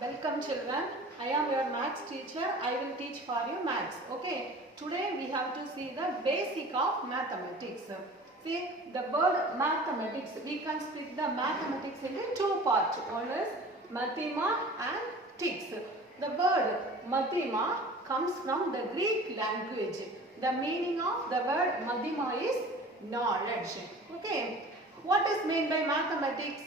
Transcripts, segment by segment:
Welcome children. I am your maths teacher. I will teach for you maths. Okay. Today we have to see the basic of mathematics. See the word mathematics. We can split the mathematics into two parts. One is mathema and tics. The word mathema comes from the Greek language. The meaning of the word mathema is knowledge. Okay. What is meant by mathematics?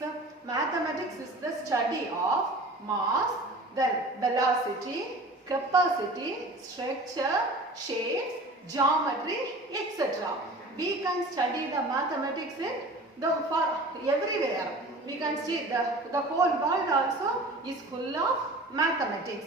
Mathematics is the study of mass, then velocity, capacity, structure, shapes, geometry, etc. We can study the mathematics for everywhere. We can see the whole world also is full of mathematics.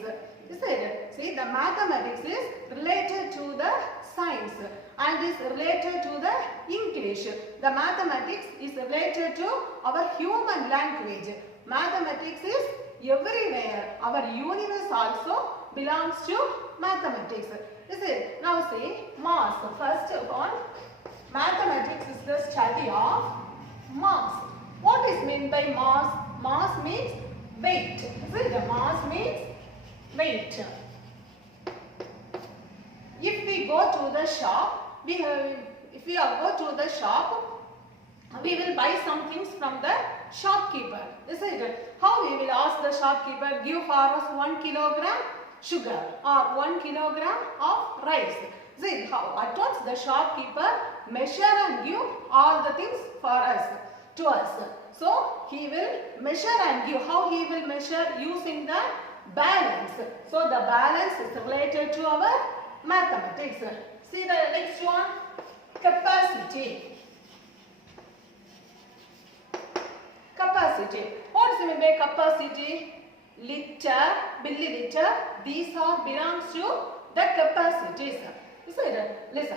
Is it? See, the mathematics is related to the science and is related to the English. The mathematics is related to our human language. Mathematics is everywhere. Our universe also belongs to mathematics. Is it? Now see, mass. First one, mathematics is the study of mass. What is meant by mass? Mass means weight. Is it? Mass means weight. If we go to the shop, we will buy some things from the shopkeeper. Is it? How we will ask the shopkeeper, give for us 1 kilogram sugar or 1 kilogram of rice. Is it? How at once the shopkeeper measure and give all the things for us, to us. So he will measure and give. How he will measure? Using the balance. So the balance is related to our mathematics. See the next one, capacity. Capacity. What is meant by capacity? Liter, milliliter. These all belongs to the capacities. Is it? Listen.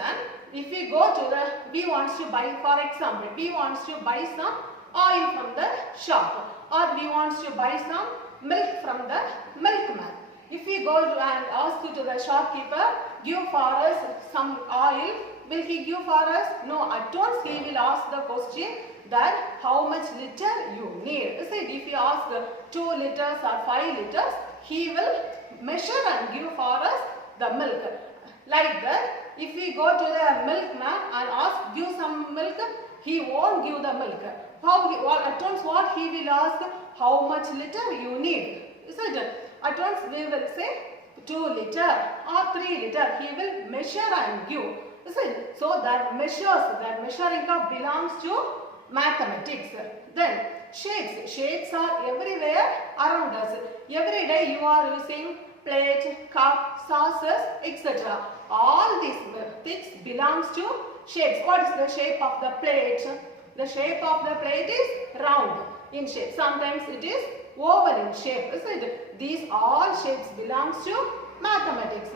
If we go to we want to buy, for example, we want to buy some oil from the shop, or we want to buy some milk from the milkman. If we go and ask to the shopkeeper, give for us some oil, will he give for us? No, at once he will ask the question that how much liter you need. Is it? If you ask 2 liters or 5 liters, he will measure and give for us the milk. Like that, if we go to the milkman and ask, give some milk, he won't give the milk. At once what he will ask, how much liter you need. Is it? At once we will say 2 liter or 3 liter. He will measure and give. Is it? So that measuring up belongs to mathematics. Then shapes. Shapes are everywhere around us. Every day you are using plate, cup, saucers, etc. All these things belongs to shapes. What is the shape of the plate? The shape of the plate is round in shape. Sometimes it is oval in shape. Is it? These all shapes belongs to mathematics.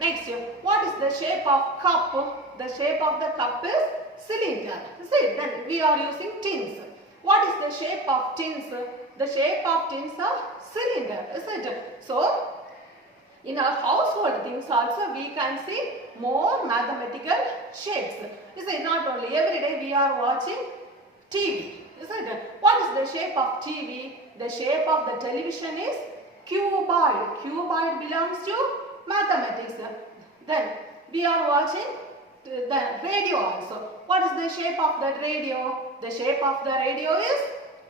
Next, what is the shape of cup? The shape of the cup is cylinder. Is it? Then we are using tins. What is the shape of tins? The shape of tins are cylinder. Is it? So, in our household things also we can see more mathematical shapes. Is it? Not only every day we are watching TV. Is it? What is the shape of TV? The shape of the television is cuboid. Cuboid belongs to mathematics. Then we are watching the radio also. What is the shape of the radio? The shape of the radio is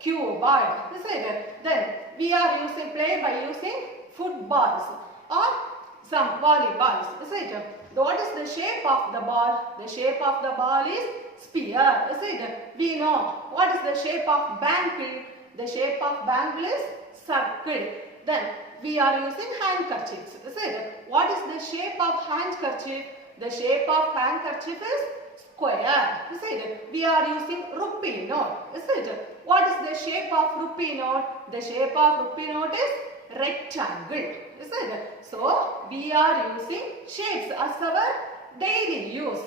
cuboid. Is it? Then we are play by using footballs or some volleyballs. Is it? What is the shape of the ball? The shape of the ball is sphere. Is it? We know. What is the shape of bangle? The shape of bangle is circle. Then we are using handkerchiefs. Is it? What is the shape of handkerchief? The shape of handkerchief is square. Is it? We are using rupee note. Is it? What is the shape of rupee note? The shape of rupee note is rectangle. Is it? So we are using shapes as our daily use.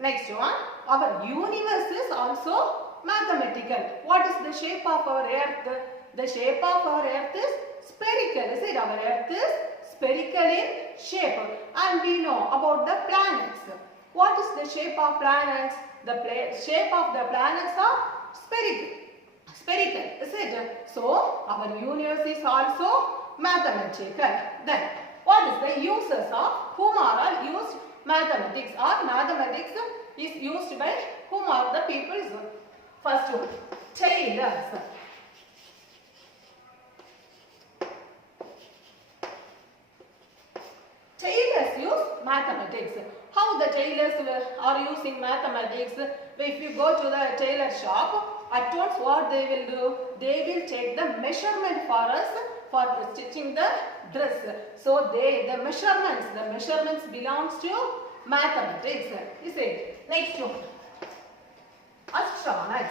Next one, our universe is also mathematical. What is the shape of our earth? The shape of our earth is spherical. Is it? Our earth is spherical in shape. And we know about the planets. What is the shape of planets? The shape of the planets are spherical. Is it? So our universe is also mathematical. Then what is the uses of whom are all used mathematics, or mathematics is used by whom are the people? First one, tailors. Tailors use mathematics. How the tailors are using mathematics? If you go to the tailor shop, at once what they will do? They will take the measurement for us for stitching the dress. So the measurements belongs to mathematics. Is it? Next one, astronauts.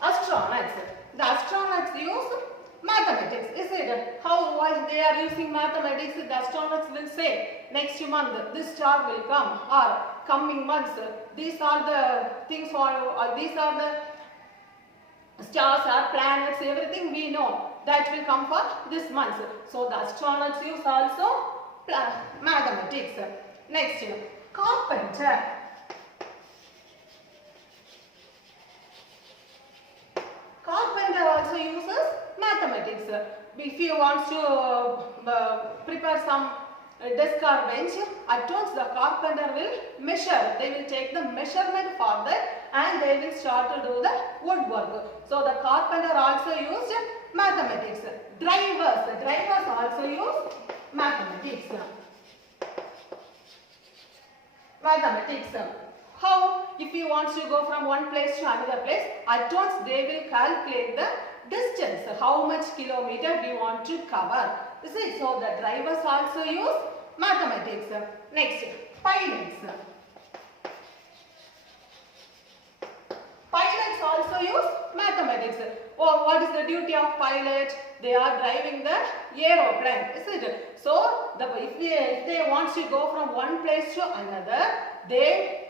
Astronauts. The astronauts use mathematics. Is it? How why they are using mathematics? The astronauts will say next month this star will come, or coming months these are the things, or these are the stars or planets, everything we know that will come for this month. So the astronauts use also mathematics. Next, carpenter. Carpenter also uses mathematics. If he wants to prepare some desk or bench, at once the carpenter will measure. They will take the measurement for that and they will start to do the woodwork. So the carpenter also used mathematics. Drivers also use mathematics. How? If he wants to go from one place to another place, at once they will calculate the distance, how much kilometer we want to cover. Is it? So the drivers also use mathematics. Next, pilots. Pilots also use mathematics. Oh, what is the duty of pilot? They are driving the aeroplane. Is it? So if they want to go from one place to another, they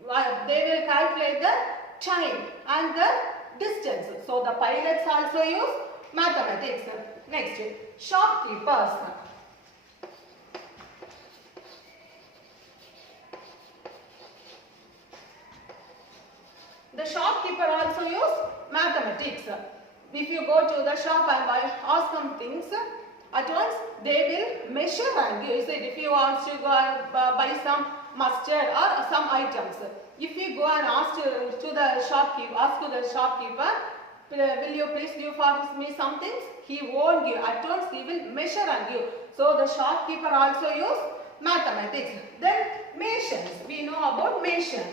will calculate the time and the distance. So the pilots also use mathematics. Next, shopkeepers. The shopkeeper also use mathematics. If you go to the shop and ask some things, at once they will measure and give. If you want to go and buy some mustard or some items, if you go and ask to the shopkeeper, will you please give for me some things? He won't give. At once he will measure and give. So the shopkeeper also use mathematics. Then masons. We know about mason.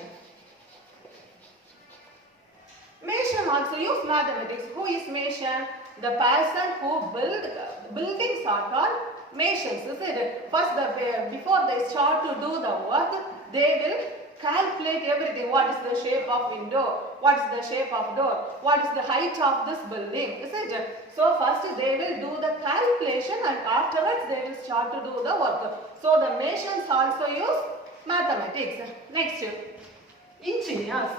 Mason also use mathematics. Who is mason? The person who buildings are called masons. Is it? First, before they start to do the work, they will calculate everything. What is the shape of window? What is the shape of door? What is the height of this building? Is it? So first they will do the calculation and afterwards they will start to do the work. So the masons also use mathematics. Next, engineers.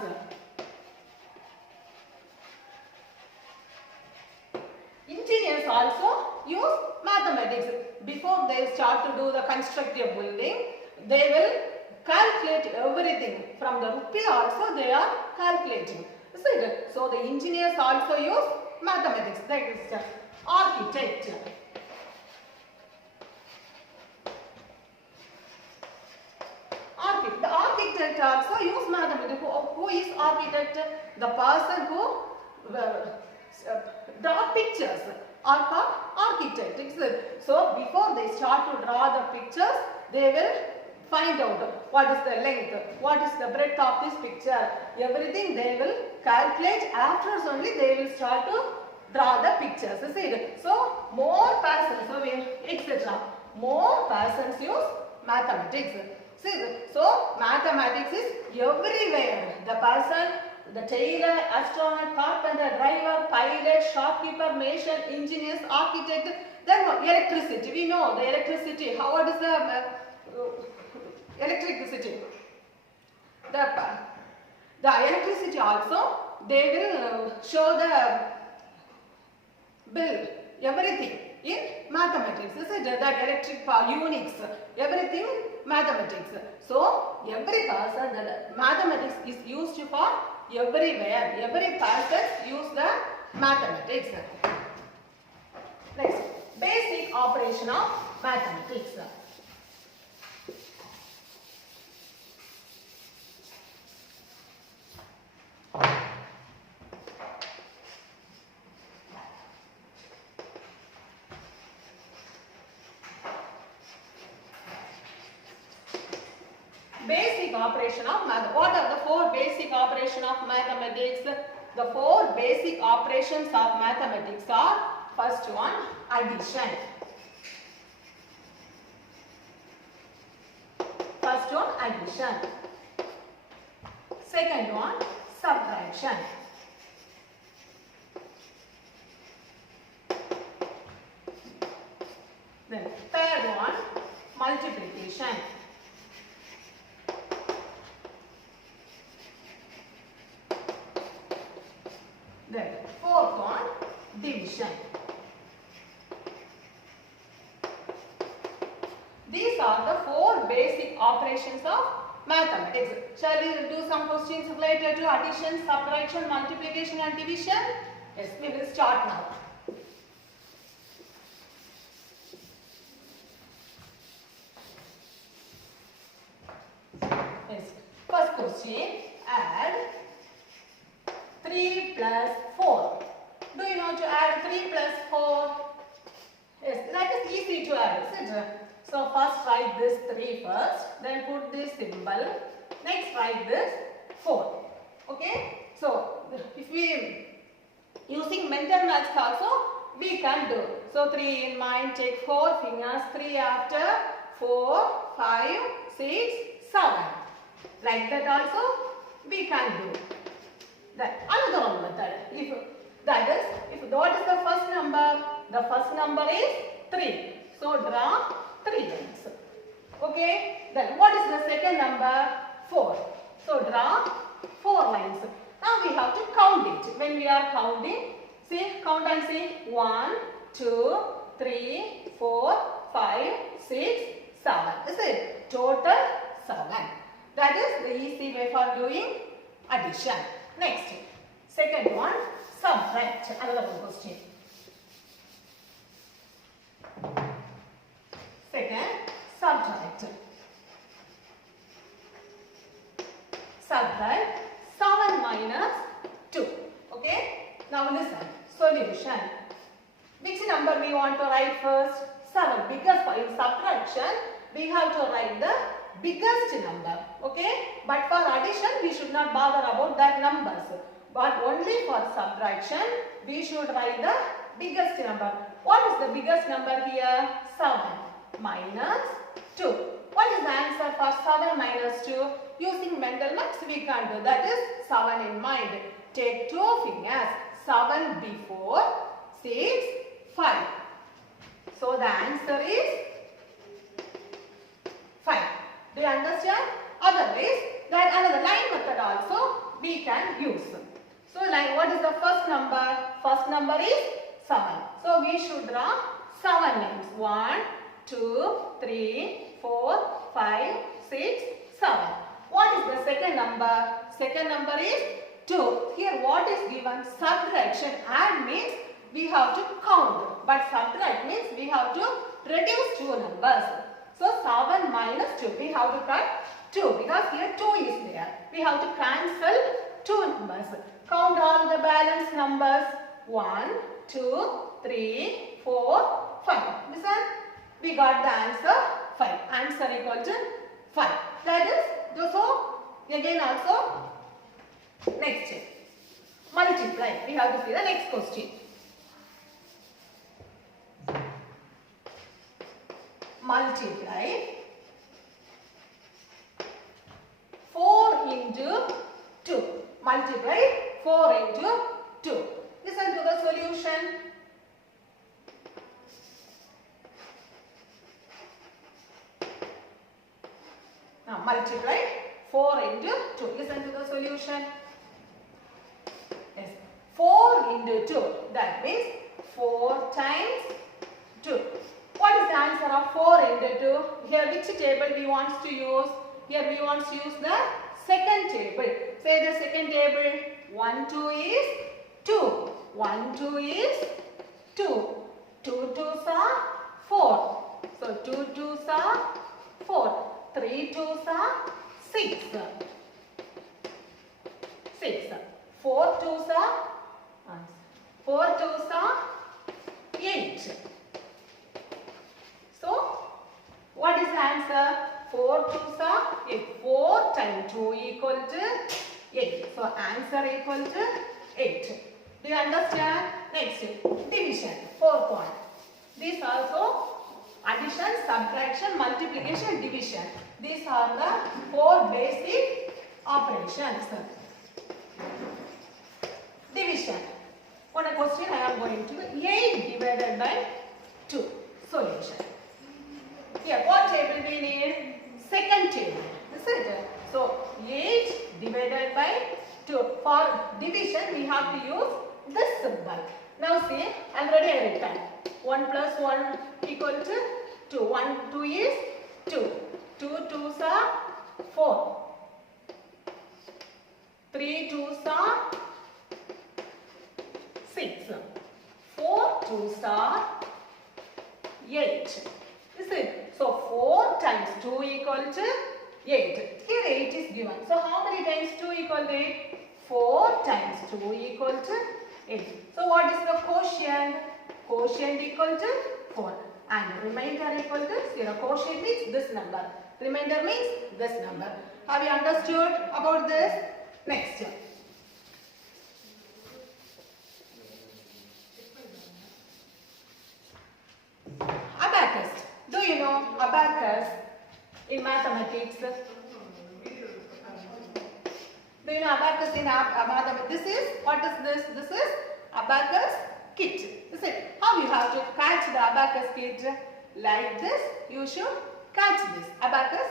Engineers also use mathematics. Before they start to do the constructive building, they will calculate everything. From the rupee also they are calculating. Is it? So the engineers also use mathematics. That is architect. The architect also use mathematics. Who is architect? The person who draw pictures are called architect. So before they start to draw the pictures, they will find out what is the length, what is the breadth of this picture. Everything they will calculate. Afterwards only they will start to draw the pictures. So more persons, etc. More persons use mathematics. So mathematics is everywhere. The person, the tailor, astronaut, carpenter, driver, pilot, shopkeeper, mason, engineers, architect. Then electricity. We know the electricity. What is the electricity? The electricity also, they will show the bill, everything in mathematics. That electric units, everything mathematics. So every person, mathematics is used for everywhere, every person use the mathematics. Next, basic operation of mathematics. Basic operation of math. What are the four basic operations of mathematics? The four basic operations of mathematics are: first one, addition. First one, addition. Second one, subtraction. Then third one, multiplication. Then fourth one, division. These are the four basic operations of mathematics. Shall we do some questions related to addition, subtraction, multiplication and division? Yes, we will start now. Yes. First question, add 3 plus 4. Do you know to add 3 plus 4? Yes, that is easy to add, isn't it? So first write this 3 first, then put this symbol, next write this 4. Okay? So if we using mental maths also, we can do. So 3 in mind, take 4 fingers, 3 after, 4, 5, 6, 7. Like that also we can do. That another one method. If that is, what is the first number? The first number is 3. So draw 3 lines. Okay. Then what is the second number? 4. So draw 4 lines. Now we have to count it. When we are counting, see, count and see. 1, 2, 3, 4, 5, 6, 7. Is it? Total 7. That is the easy way for doing addition. Next, second one, subtract. Another one question. Second, subtract. Subtract 7 minus 2. Okay. Now listen. Solution. Which number we want to write first? 7. Because for in subtraction, we have to write the biggest number. Okay. But for addition, we should not bother about that numbers. But only for subtraction, we should write the biggest number. What is the biggest number here? 7 minus 2. What is the answer for 7 minus 2? Using mental maths, we can do. That is 7 in mind. Take 2 fingers. 7 before, 6, 5. So the answer is 5. Do you understand? Otherwise, that another line method also we can use. So like what is the first number? First number is 7. So we should draw 7 lines. 1, 2, 3, 4, 5, 6, 7. What is the second number? Second number is 2. Here what is given? Subtraction. Add means we have to count. But subtract means we have to reduce 2 numbers. So 7 minus 2. We have to cut 2 because here 2 is there. We have to cancel 2 numbers. Count all the balance numbers. 1, 2, 3, 4, 5. Listen. We got the answer 5. Answer equal to 5. That is, so again also, next, multiply. We have to see the next question. Multiply 4 into 2. Multiply 4 into 2. Listen to the solution. Now multiply 4 into 2. Listen to the solution. Yes. 4 into 2. That means 4 times 2. What is the answer of 4 into 2? Here which table we want to use? Here we want to use the second table. Say the second table. 1, 2 is 2. 1, 2 is 2. 2 twos are 4. So 2 twos are 4. 3 twos are 6. 6. 4 twos are 8. So what is the answer? 4 twos are 8. 4 times 2 equal to 8. So answer equal to 8. Do you understand? Next, division, 4 point. These also addition, subtraction, multiplication, division. These are the 4 basic operations. Division. On a question I am going to 8 divided by 2. Solution. Here what table we need? Second table. Is it? So 8 divided by 2. For division we have to use this symbol. Now see, already I written 1 plus 1 equal to 2. 1, 2 is 2. 2 twos are 4. 3 twos are 6. 4 twos are 8. Is it? So 4 times 2 equal to 8. Here 8 is given. So how many times 2 equal to 8? 4 times 2 equal to 8. So what is the quotient? Quotient equal to 4 and remainder equal to 0. Quotient means this number. Remainder means this number. Have you understood about this? Next. Abacus. Do you know abacus in mathematics? Do you know abacus in mathematics? This is, what is this? This is abacus kit. Is it? How you have to catch the abacus kit? Like this, you should catch this abacus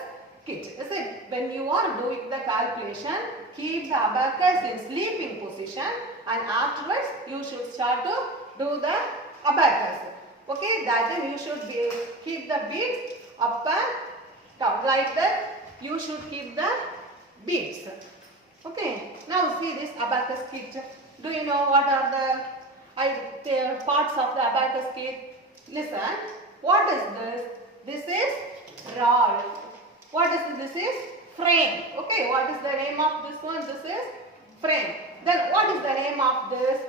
kit. Is it? When you are doing the calculation, keep the abacus in sleeping position and afterwards you should start to do the abacus. Okay, that time you should keep the beads up and down. Like that, you should keep the beads. Okay, now see this abacus kit. Do you know what are the parts of the abacus kit? Listen, what is this? This is rod. What is this? This is frame. Okay, what is the name of this one? This is frame. Then what is the name of this?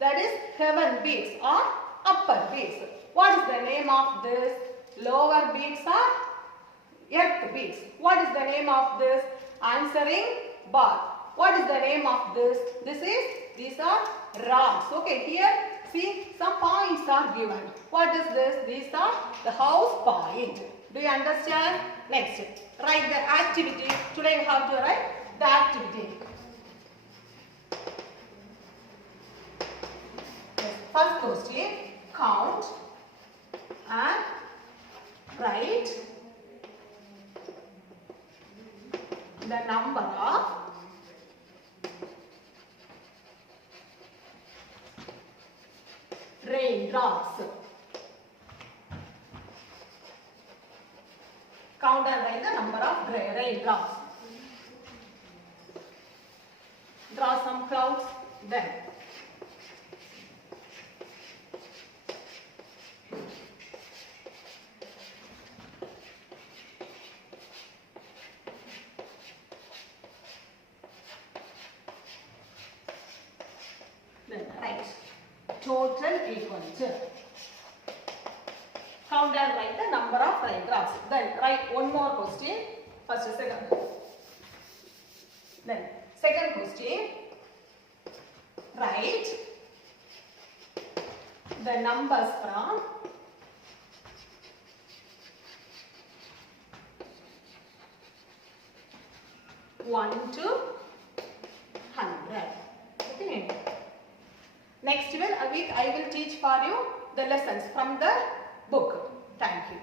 That is heaven beads or upper beads. What is the name of this? Lower beads or earth beads. What is the name of this? Answering bar. What is the name of this? These are rods. Okay, here see some points are given. What is this? These are the house point. Do you understand? Next, write the activity. Today you have to write the activity. First question, count and write the number of raindrops. Count and write the number of raindrops. Draw some clouds then. Then write total equal to. Count and write the number of raindrops. Then write one more question. First and second. Then second question. Write the numbers from 1 to 100. Okay. Next week I will teach for you the lessons from the book. Thank you.